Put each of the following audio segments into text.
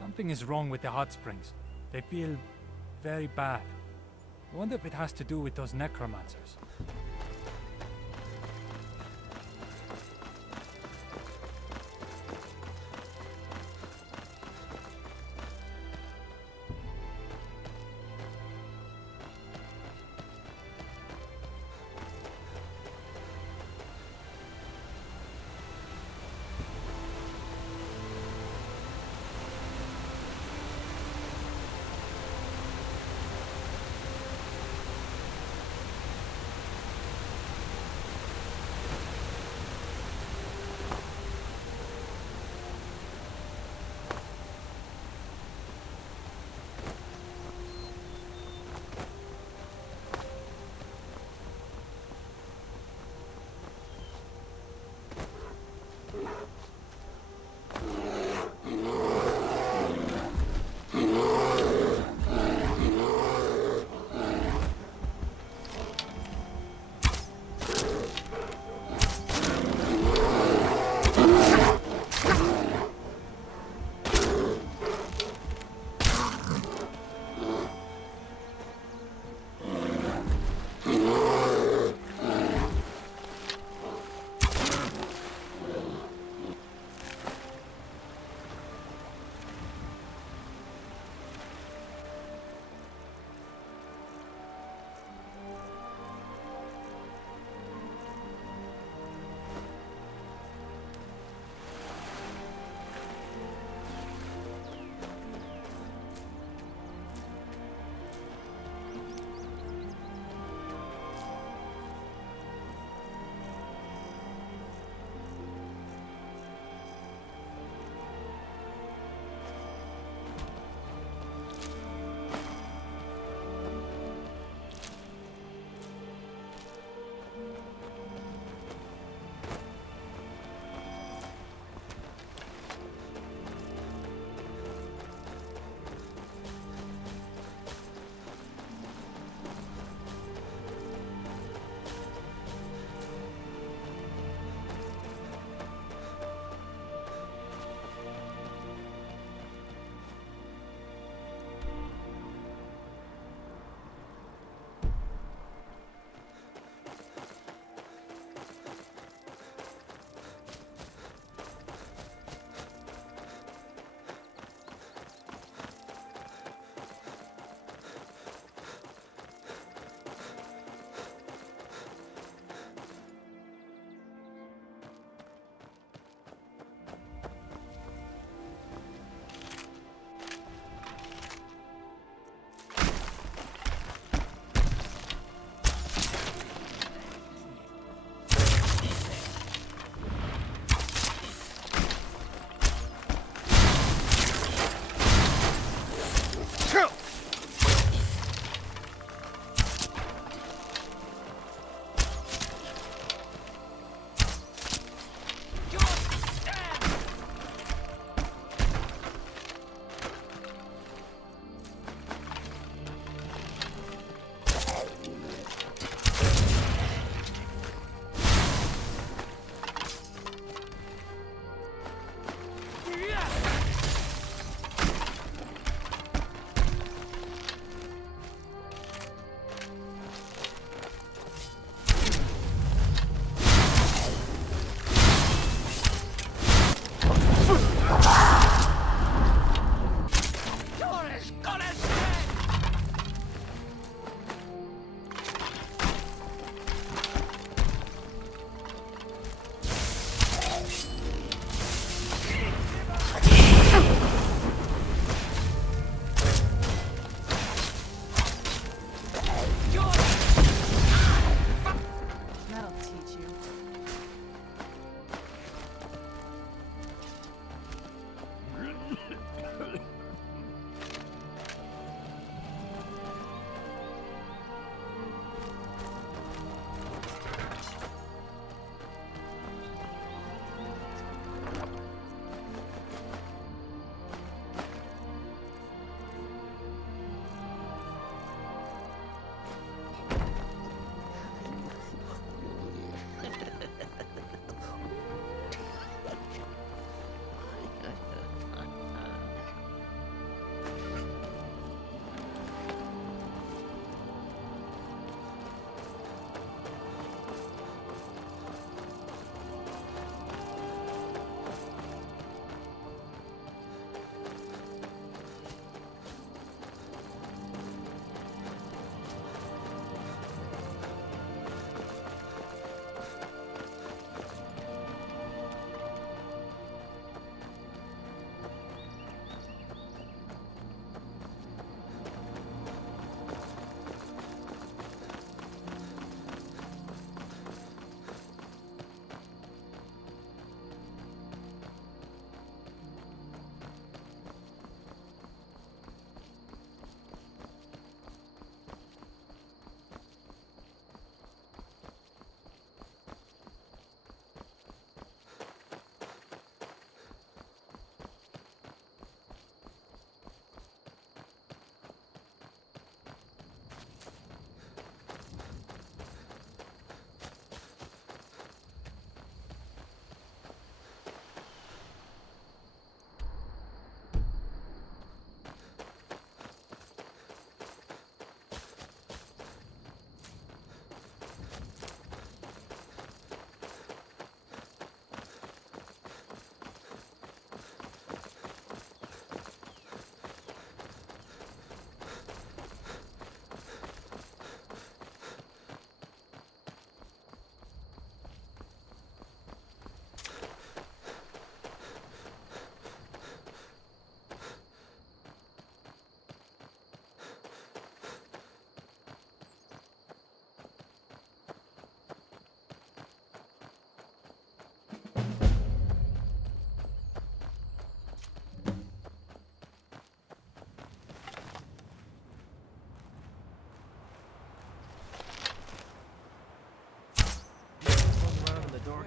Something is wrong with the hot springs. They feel very bad. I wonder if it has to do with those necromancers.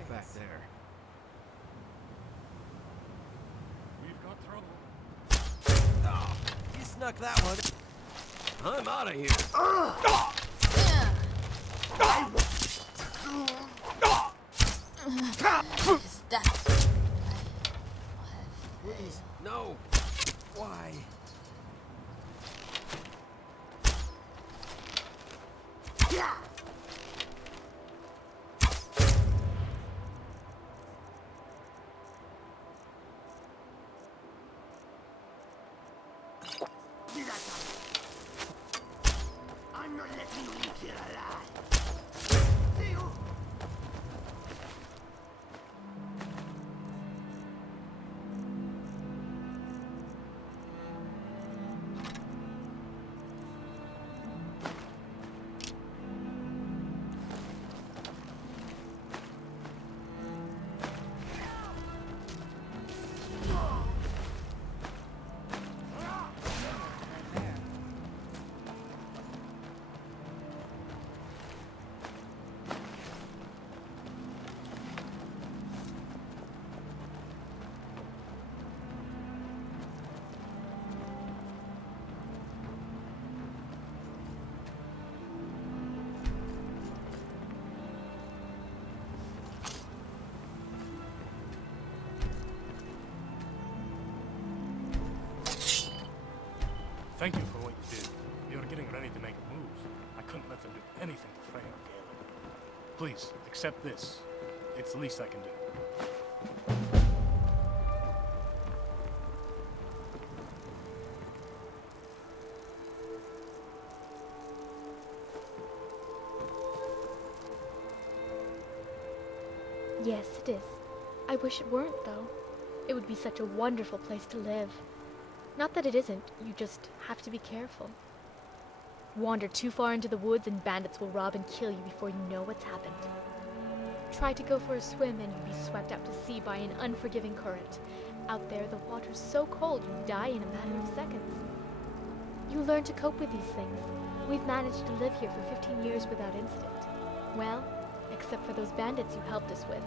back there. We've got trouble. Oh, you snuck that one. I'm out of here. Is that... Please, no. Why? I'm not letting you leave here alive. See you. Thank you for what you did. You were getting ready to make a move. I couldn't let them do anything to Frey or Galen. Please, accept this. It's the least I can do. Yes, it is. I wish it weren't, though. It would be such a wonderful place to live. Not that it isn't, you just have to be careful. Wander too far into the woods and bandits will rob and kill you before you know what's happened. Try to go for a swim and you'll be swept out to sea by an unforgiving current. Out there, the water's so cold you die in a matter of seconds. You learn to cope with these things. We've managed to live here for 15 years without incident. Well, except for those bandits you helped us with.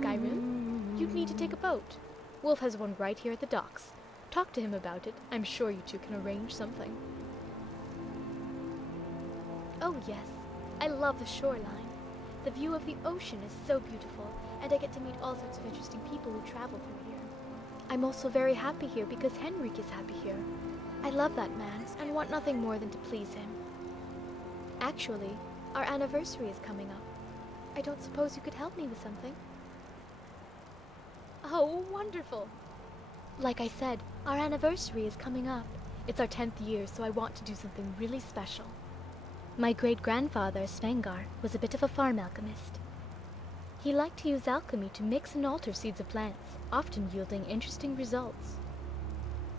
Skyrim, you'd need to take a boat. Wolf has one right here at the docks. Talk to him about it. I'm sure you two can arrange something. Oh yes, I love the shoreline. The view of the ocean is so beautiful, and I get to meet all sorts of interesting people who travel through here. I'm also very happy here because Henrik is happy here. I love that man and want nothing more than to please him. Actually, our anniversary is coming up. I don't suppose you could help me with something? Oh, wonderful! Like I said, our anniversary is coming up. It's our 10th year, so I want to do something really special. My great-grandfather, Falskaar, was a bit of a farm alchemist. He liked to use alchemy to mix and alter seeds of plants, often yielding interesting results.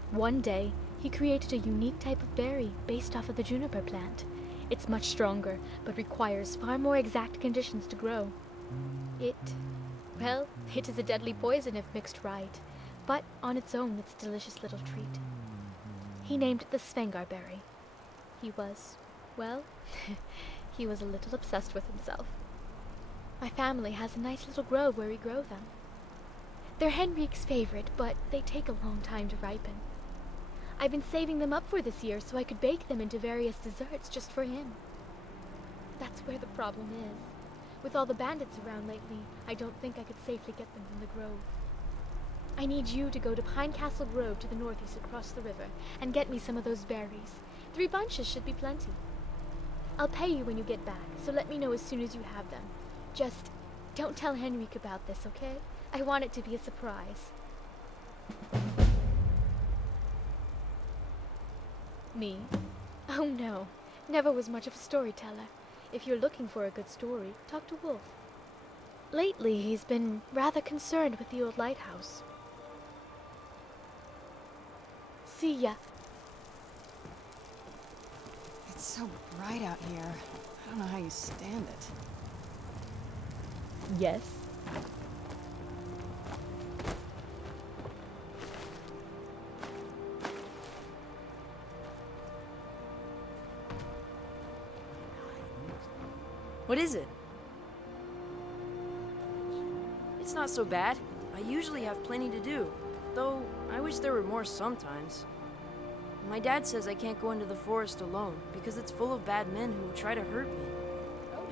One day, he created a unique type of berry based off of the juniper plant. It's much stronger, but requires far more exact conditions to grow. Well, it is a deadly poison if mixed right, but on its own it's a delicious little treat. He named it the Falskaar berry. He was, well, he was a little obsessed with himself. My family has a nice little grove where we grow them. They're Henrik's favorite, but they take a long time to ripen. I've been saving them up for this year so I could bake them into various desserts just for him. That's where the problem is. With all the bandits around lately, I don't think I could safely get them from the grove. I need you to go to Pine Castle Grove to the northeast across the river and get me some of those berries. 3 bunches should be plenty. I'll pay you when you get back, so let me know as soon as you have them. Just don't tell Henrik about this, okay? I want it to be a surprise. Me? Oh no, never was much of a storyteller. If you're looking for a good story, talk to Wolf. Lately, he's been rather concerned with the old lighthouse. See ya. It's so bright out here. I don't know how you stand it. Yes? What is it? It's not so bad. I usually have plenty to do, though I wish there were more sometimes. My dad says I can't go into the forest alone because it's full of bad men who will try to hurt me.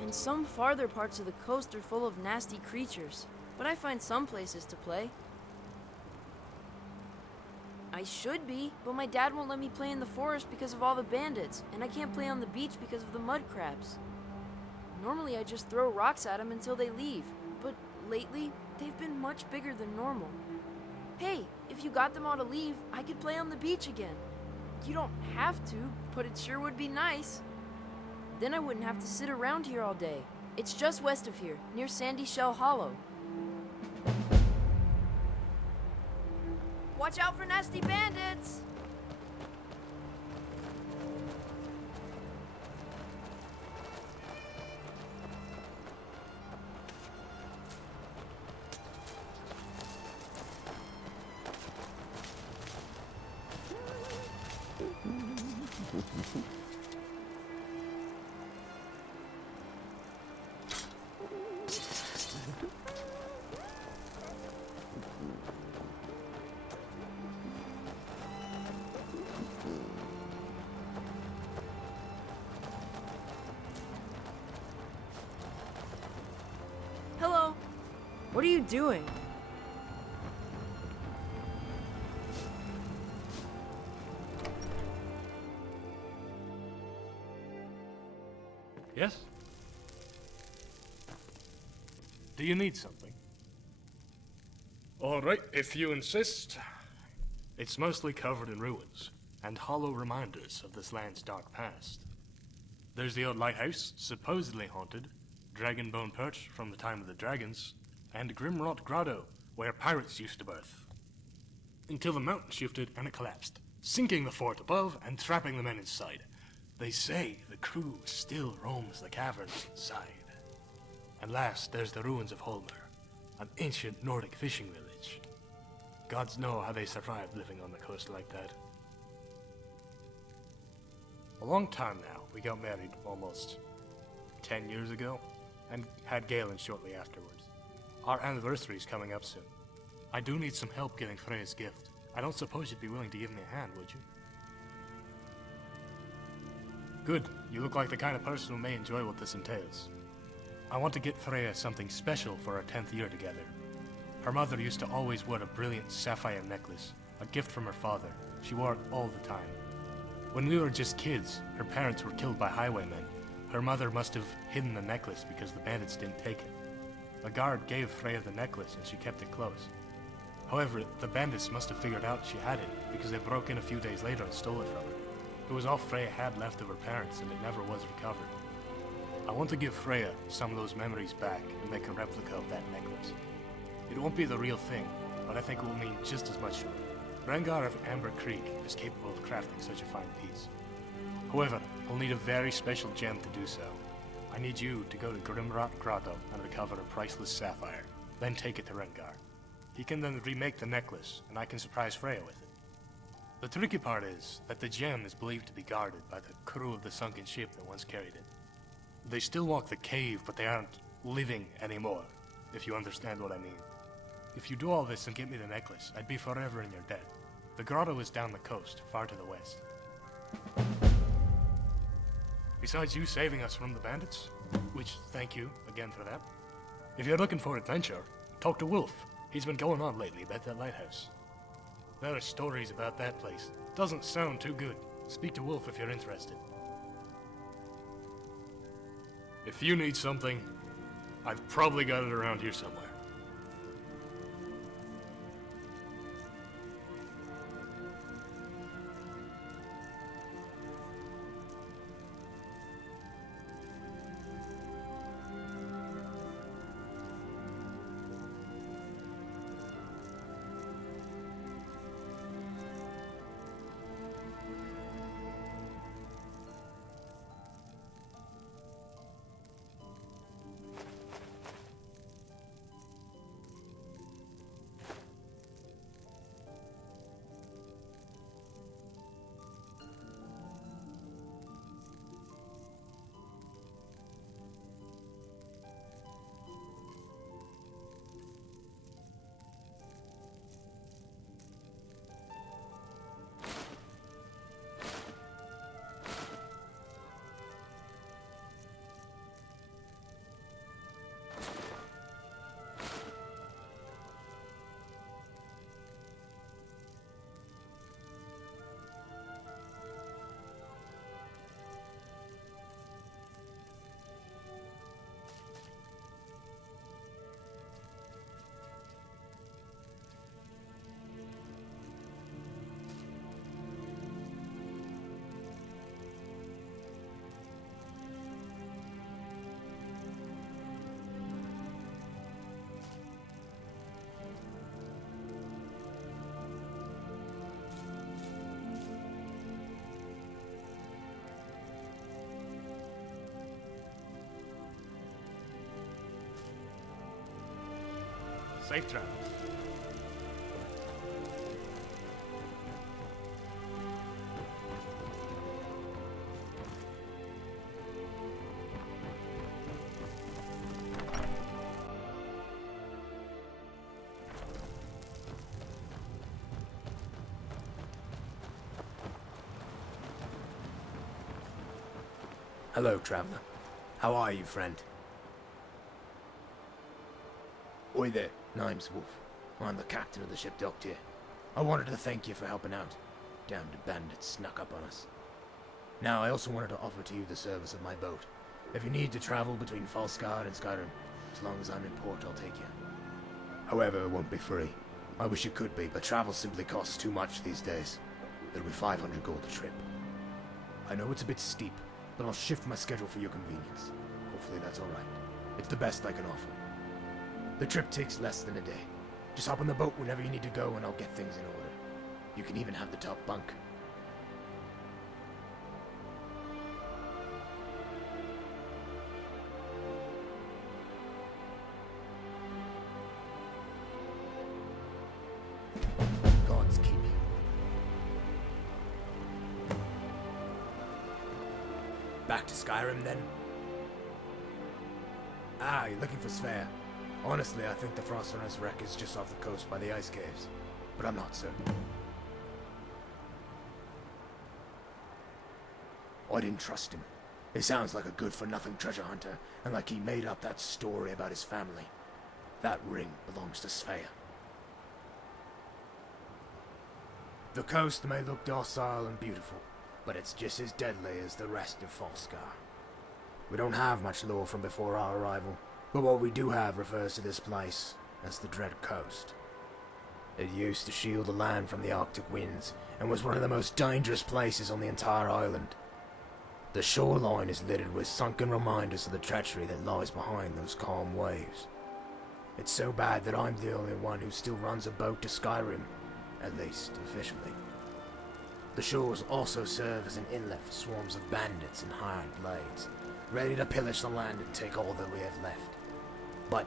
And some farther parts of the coast are full of nasty creatures, but I find some places to play. I should be, but my dad won't let me play in the forest because of all the bandits, and I can't play on the beach because of the mud crabs. Normally I just throw rocks at them until they leave, but lately they've been much bigger than normal. Hey, if you got them all to leave, I could play on the beach again. You don't have to, but it sure would be nice. Then I wouldn't have to sit around here all day. It's just west of here, near Sandy Shell Hollow. Watch out for nasty bandits! Hello. What are you doing? Yes? Do you need something? All right, if you insist. It's mostly covered in ruins and hollow reminders of this land's dark past. There's the old lighthouse, supposedly haunted, dragon bone perch from the time of the dragons, and Grimrot Grotto, where pirates used to birth. Until the mountain shifted and it collapsed, sinking the fort above and trapping the men inside. They say the crew still roams the caverns inside. And last, there's the ruins of Holmer, an ancient Nordic fishing village. Gods know how they survived living on the coast like that. A long time now, we got married almost 10 years ago, and had Galen shortly afterwards. Our anniversary's coming up soon. I do need some help getting Freya's gift. I don't suppose you'd be willing to give me a hand, would you? Good. You look like the kind of person who may enjoy what this entails. I want to get Freya something special for our 10th year together. Her mother used to always wear a brilliant sapphire necklace, a gift from her father. She wore it all the time. When we were just kids, her parents were killed by highwaymen. Her mother must have hidden the necklace because the bandits didn't take it. A guard gave Freya the necklace and she kept it close. However, the bandits must have figured out she had it because they broke in a few days later and stole it from her. It was all Freya had left of her parents and it never was recovered. I want to give Freya some of those memories back and make a replica of that necklace. It won't be the real thing, but I think it will mean just as much to her. Rengar of Amber Creek is capable of crafting such a fine piece. However, he'll need a very special gem to do so. I need you to go to Grimrot Grotto and recover a priceless sapphire, then take it to Rengar. He can then remake the necklace, and I can surprise Freya with it. The tricky part is that the gem is believed to be guarded by the crew of the sunken ship that once carried it. They still walk the cave, but they aren't living anymore, if you understand what I mean. If you do all this and get me the necklace, I'd be forever in your debt. The grotto is down the coast, far to the west. Besides you saving us from the bandits, which thank you again for that. If you're looking for adventure, talk to Wolf. He's been going on lately about that lighthouse. There are stories about that place. Doesn't sound too good. Speak to Wolf if you're interested. If you need something, I've probably got it around here somewhere. Safe travels. Hello, traveler. How are you, friend? Oi there, name's Wolf. I'm the captain of the ship docked here. I wanted to thank you for helping out. Damned bandits snuck up on us. Now, I also wanted to offer to you the service of my boat. If you need to travel between Falskaar and Skyrim, as long as I'm in port, I'll take you. However, it won't be free. I wish it could be, but travel simply costs too much these days. It'll be 500 gold a trip. I know it's a bit steep, but I'll shift my schedule for your convenience. Hopefully that's alright. It's the best I can offer. The trip takes less than a day. Just hop on the boat whenever you need to go and I'll get things in order. You can even have the top bunk. Gods keep you. Back to Skyrim then? Ah, you're looking for Sphere. Honestly, I think the Frostrunners wreck is just off the coast by the ice caves, but I'm not certain. I didn't trust him. He sounds like a good-for-nothing treasure hunter, and like he made up that story about his family. That ring belongs to Sphere. The coast may look docile and beautiful, but it's just as deadly as the rest of Falskaar. We don't have much lore from before our arrival, but what we do have refers to this place as the Dread Coast. It used to shield the land from the Arctic winds, and was one of the most dangerous places on the entire island. The shoreline is littered with sunken reminders of the treachery that lies behind those calm waves. It's so bad that I'm the only one who still runs a boat to Skyrim, at least officially. The shores also serve as an inlet for swarms of bandits and hired blades, ready to pillage the land and take all that we have left. But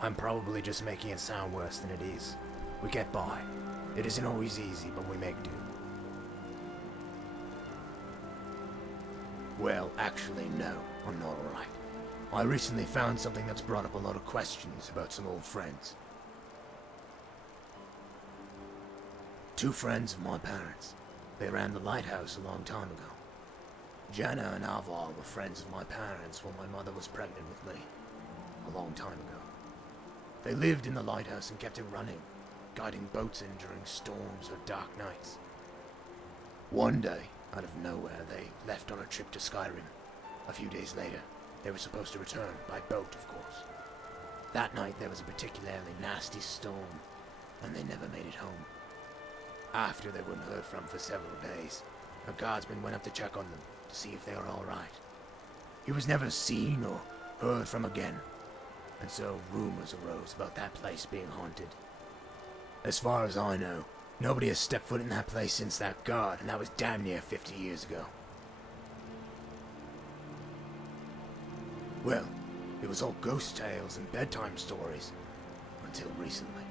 I'm probably just making it sound worse than it is. We get by. It isn't always easy, but we make do. Well, actually, no, I'm not alright. I recently found something that's brought up a lot of questions about some old friends. Two friends of my parents. They ran the lighthouse a long time ago. Jana and Alvar were friends of my parents when my mother was pregnant with me. A long time ago. They lived in the lighthouse and kept it running, guiding boats in during storms or dark nights. One day, out of nowhere, they left on a trip to Skyrim. A few days later, they were supposed to return, by boat of course. That night there was a particularly nasty storm, and they never made it home. After they weren't heard from for several days, a guardsman went up to check on them, to see if they were alright. He was never seen or heard from again, and so rumors arose about that place being haunted. As far as I know, nobody has stepped foot in that place since that guard, and that was damn near 50 years ago. Well, it was all ghost tales and bedtime stories, until recently.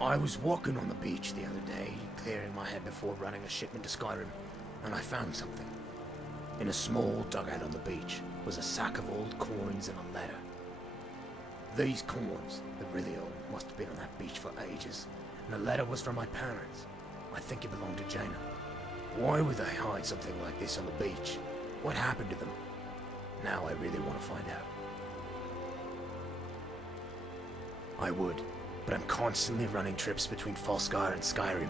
I was walking on the beach the other day, clearing my head before running a shipment to Skyrim, and I found something. In a small dugout on the beach was a sack of old coins and a letter. These coins, the really old, must have been on that beach for ages, and the letter was from my parents. I think it belonged to Jaina. Why would they hide something like this on the beach? What happened to them? Now I really want to find out. I would, but I'm constantly running trips between Falskaar and Skyrim.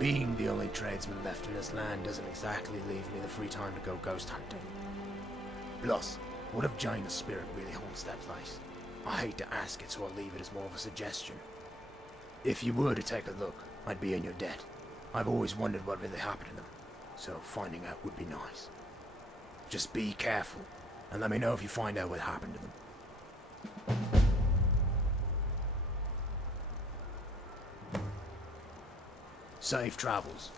Being the only tradesman left in this land doesn't exactly leave me the free time to go ghost hunting. Plus, what if Jaina's spirit really haunts that place? I hate to ask it, so I'll leave it as more of a suggestion. If you were to take a look, I'd be in your debt. I've always wondered what really happened to them, so finding out would be nice. Just be careful, and let me know if you find out what happened to them. Safe travels.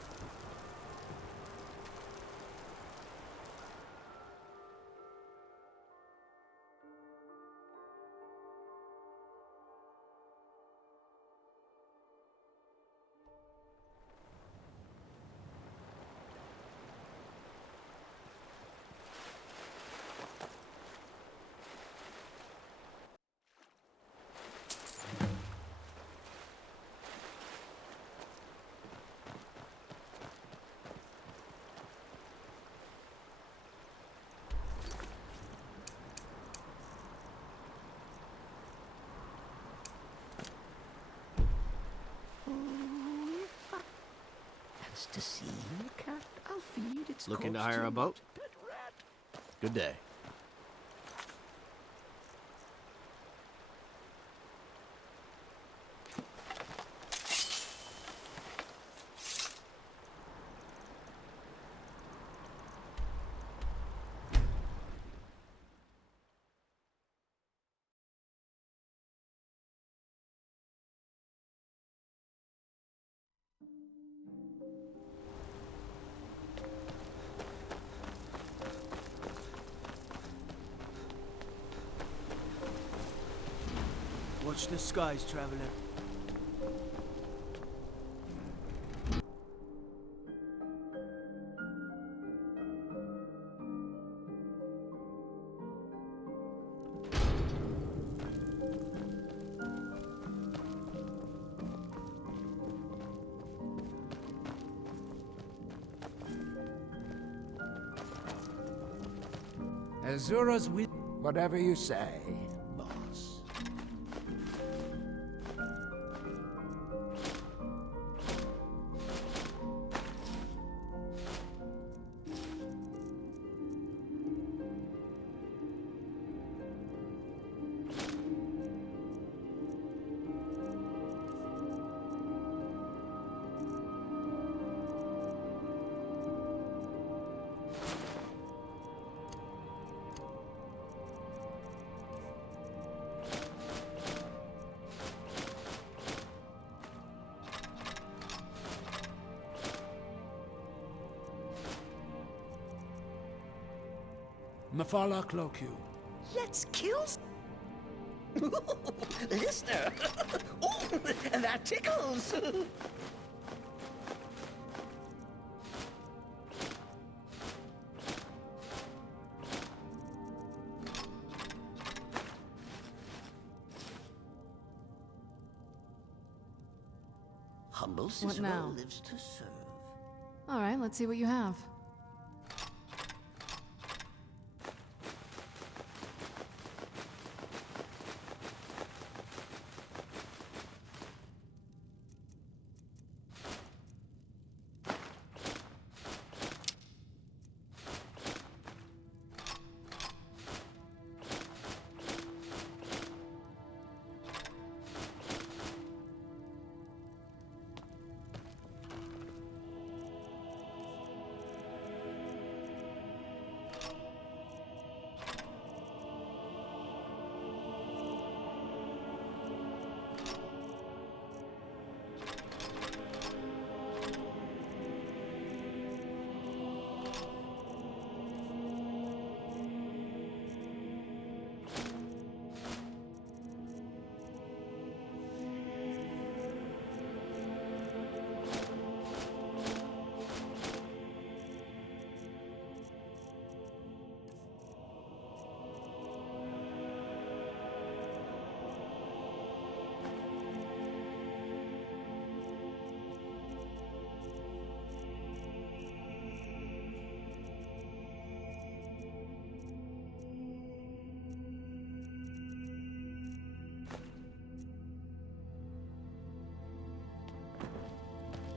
wants to see the cat, I'll feed its Looking to corpse hire a boat? pet rat. Good day. Watch the skies, traveler. Azura's with whatever you say, boss. Mafala Clocu. Let's kill. Listener. Oh, that tickles. Humble Cicero now? lives to serve. All right, let's see what you have.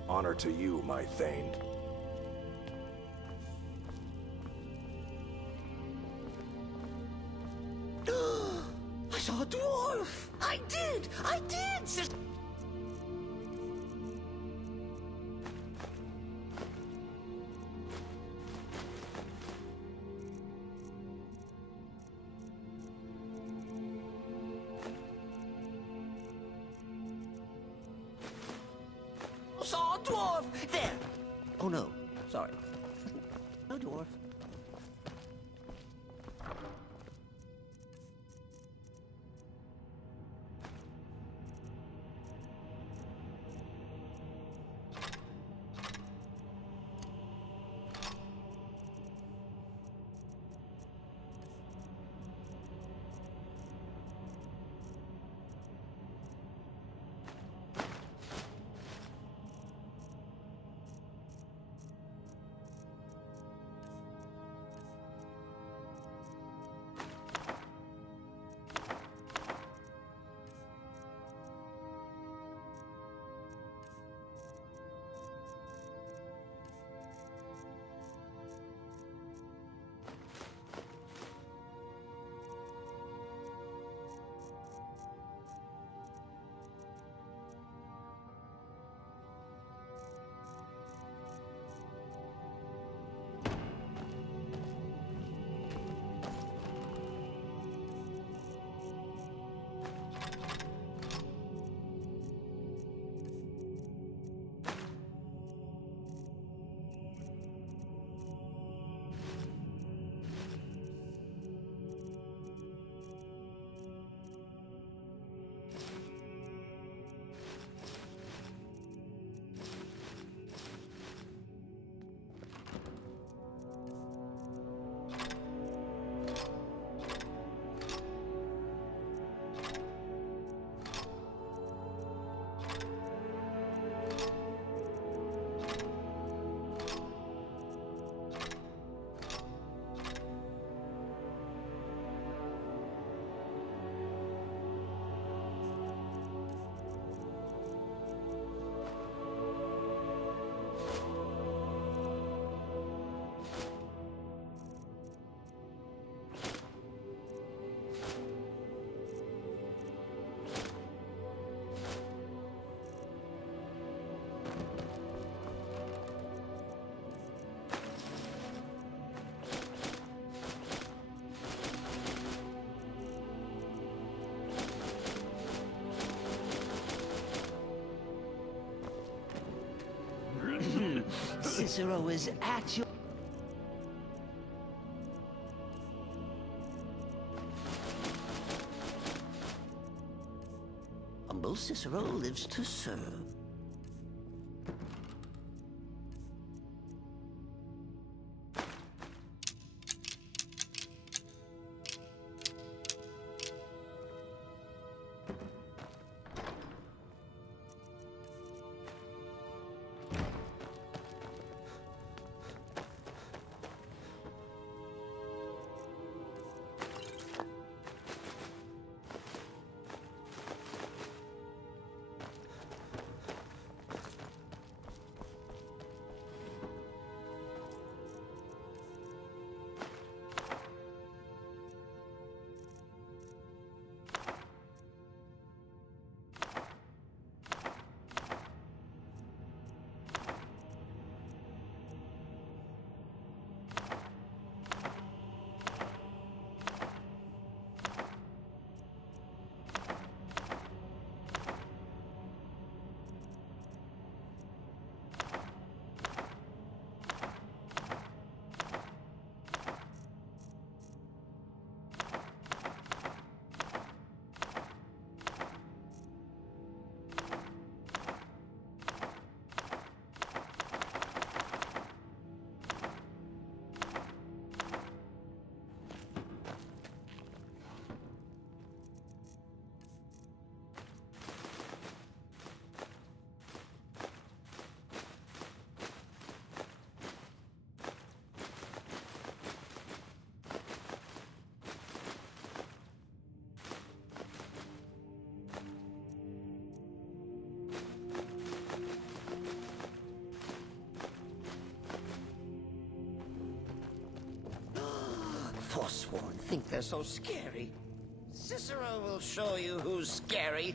Honor to you, my Thane. I saw a dwarf! I did! Saw a dwarf! There! Oh no, sorry. No dwarf. Cicero is at your... Humble Cicero lives to serve. Forsworn think they're so scary. Cicero will show you who's scary.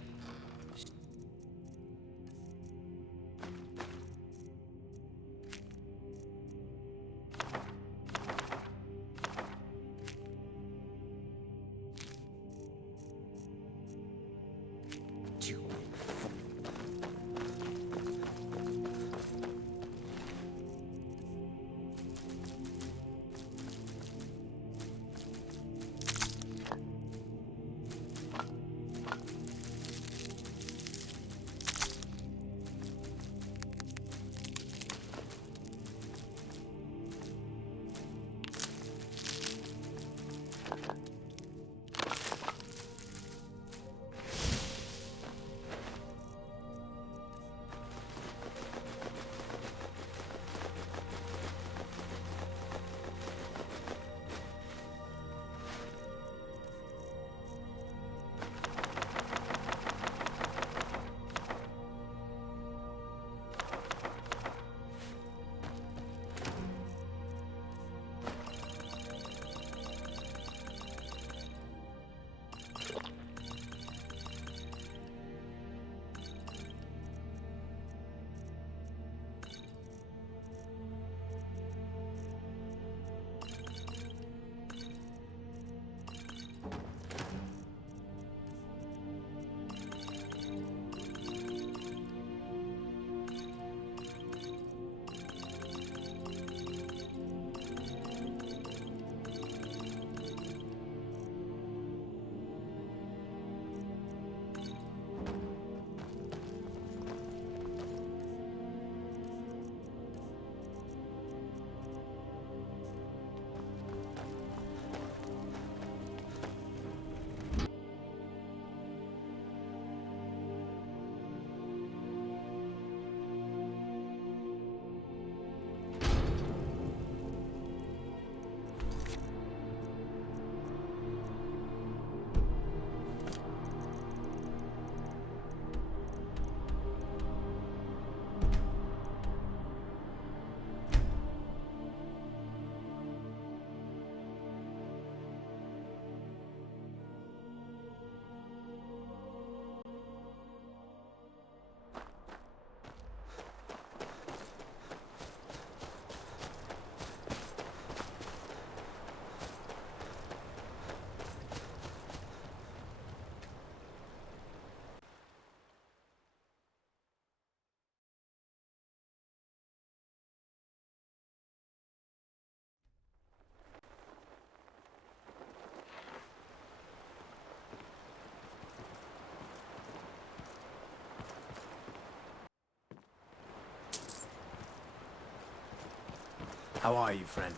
How are you, friend?